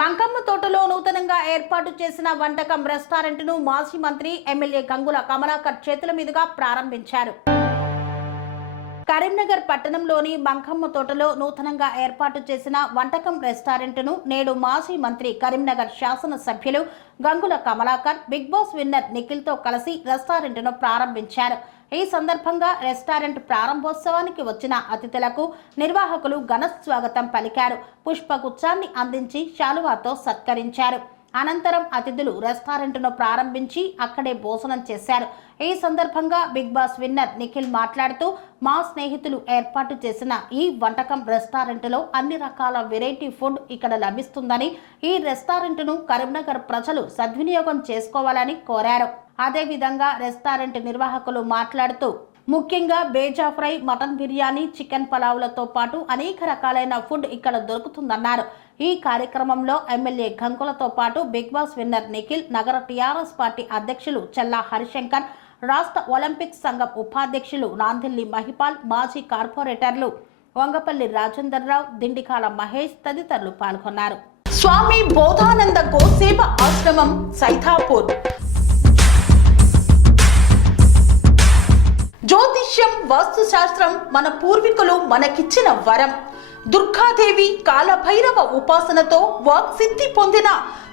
మంకమ్మ తోటలో నూతనంగా ఏర్పాటు చేసిన వంటకం రెస్టారెంట్ను మాజీ మంత్రి ఎమ్మెల్యే గంగుల కమలాకర్ చేతుల మీదుగా ప్రారంభించారు. కరీంనగర్ పట్టణంలోని మంకమ్మ తోటలో నూతనంగా ఏర్పాటు చేసిన వంటకం రెస్టారెంట్ను నేడు మాజీ మంత్రి కరీంనగర్ శాసన సభ్యులు Gangula Kamalakar Bigg Boss winner నిఖిల్తో కలిసి రెస్టారెంట్ను ప్రారంభించారు. ఈ సందర్భంగా రెస్టారెంట్ ప్రారంభోత్సవానికి వచ్చిన అతిథులకు నిర్వాహకులు ఘన స్వాగతం పలికారు. పుష్పగుచ్చాన్ని అందించి శాలువాతో సత్కరించారు. అనంతరం అతిథులు రెస్టారెంట్ను ప్రారంభించి అక్కడే భోజనం చేశారు. ఈ సందర్భంగా బిగ్ బాస్ విన్నర్ నిఖిల్ మాట్లాడుతూ, మా స్నేహితులు ఏర్పాటు చేసిన ఈ వంటకం రెస్టారెంట్లో అన్ని రకాల వెరైటీ ఫుడ్ ఇక్కడ లభిస్తుందని, ఈ రెస్టారెంట్ను కరీంనగర్ ప్రజలు సద్వినియోగం చేసుకోవాలని కోరారు. అదేవిధంగా రెస్టారెంట్ నిర్వాహకులు మాట్లాడుతూ, ముఖ్యంగా bheja fry, mutton biryani, chicken పలావులతో పాటు అనేక రకాలైన ఫుడ్ ఇక్కడ దొరుకుతుందన్నారు. ఈ కార్యక్రమంలో ఎమ్మెల్యే గంగులతో పాటు బిగ్ బాస్ విన్నర్ నిఖిల్, నగర టీఆర్ఎస్ పార్టీ అధ్యక్షులు చల్లా హరిశంకర్, రాష్ట్ర ఒలింపిక్స్ సంఘం ఉపాధ్యక్షులు నాందిల్లి మహిపాల్, మాజీ కార్పొరేటర్లు వంగపల్లి రాజేందర్ రావు, దిండికాల మహేష్ తదితరులు పాల్గొన్నారు. స్వామి బోధానంద గోసేవ ఆశ్రమం సైథాపూర్. జ్యోతిష్యం, వాస్తుశాస్త్రం మన పూర్వీకులు మనకిచ్చిన వరం. దుర్గాదేవి, కాలభైరవ ఉపాసనతో వాక్సిద్ధి పొందిన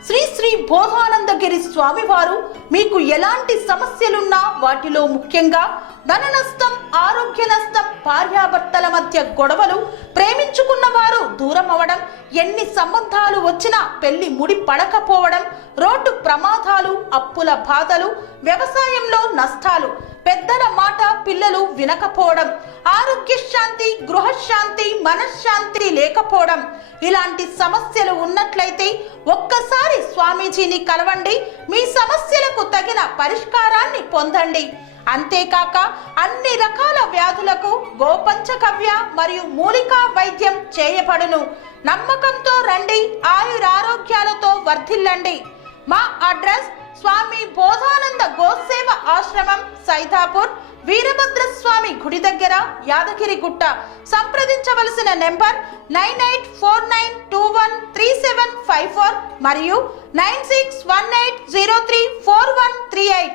శ్రీ శ్రీ బోధానందగిరి స్వామివారు మీకు ఎలాంటి సమస్యలున్నా, వాటిలో ముఖ్యంగా ధన నష్టం, ఆరోగ్య నష్టం, భార్యాభర్తల మధ్య గొడవలు, ప్రేమించుకున్న వారు దూరం అవడం, ఎన్ని సంబంధాలు వచ్చినా పెళ్లి ముడి పడకపోవడం, రోడ్డు ప్రమాదాలు, అప్పుల బాధలు, వ్యవసాయంలో నష్టాలు, పెద్దల మాట పిల్లలు వినకపోవడం, ఆరోగ్య శాంతి, గృహశాంతి, మనశ్శాంతి లేకపోవడం, ఇలాంటి సమస్యలు ఉన్నట్లయితే ఒక్కసారి స్వామీజీని కలవండి. మీ సమస్యలకు తగిన పరిష్కారాన్ని పొందండి. అంతేకాక అన్ని రకాల వ్యాధులకు గోపంచకవ్య మరియు మూలికా వైద్యం చేయబడును. నమ్మకంతో రండి, ఆయురారోగ్యాలతో వర్ధిల్లండి. మా అడ్రస్ స్వామి బోధానంద గోసేవ ఆశ్రమం, సైథాపూర్, వీరభద్రస్వామి గుడి దగ్గర, యాదగిరిగుట్ట. సంప్రదించవలసిన నెంబర్ 9849213754 మరియు 9618034138.